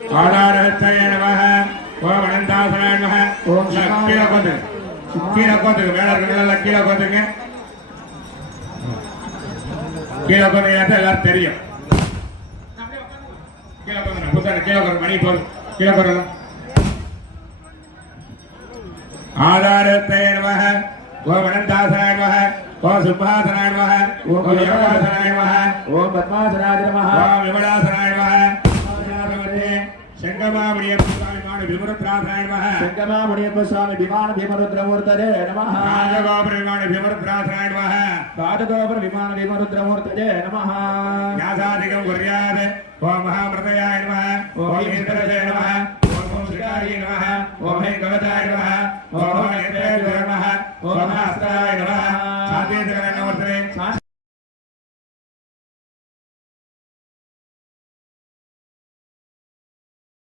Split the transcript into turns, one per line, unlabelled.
ஆதாரஹஸ்தாய நமः ஓம் அனந்தாசனாய நமः
ஓம்
கீழே உட்காந்து கீழே உட்காந்துங்க மேல இருக்கிறதெல்லாம் கீழே உட்காந்துங்க கீழே உட்காந்து எல்லாரும் தெரியும்? கீழே உட்காந்து புத்தாண்டு கீழே உட்காந்து மணி போதும். கீழே உட்காந்து ஆதாரஹஸ்தாய நமः ஓம் அனந்தாசனாய நமः ஓம் சுப்பாசனாய நமः ஓம் யோகாசனாய நமः
ஓம் பத்மாசனாய நமः
ஓம் விமலாசனாய நமः ஆதாரவதே செங்கமாமணிய சுவாமிமான விமருத்ராசனாய நமः
சங்கமா முனியப்ப சுவாமி விமான பீமருத்ரமூர்த்ததே நமः.
ராஜகோபுரமான விமருத்ராசனாய நமः
பாதகோபுர விமான பீமருத்ரமூர்த்ததே நமः.
ஞாசாதிகம் குர்யாத். ஓம் மகாமிருதயாய நமः. ஓம் ஈஸ்வரஜய நமः. ஓம் ஓம் ஸ்ரீகாரிய நமः. ஓம் ஹை கவதாய நமः. ஓம் நேத்ரேய நமः. ஓம் ஹஸ்தாய நமः. சாத்தியதகர நமஸ்தே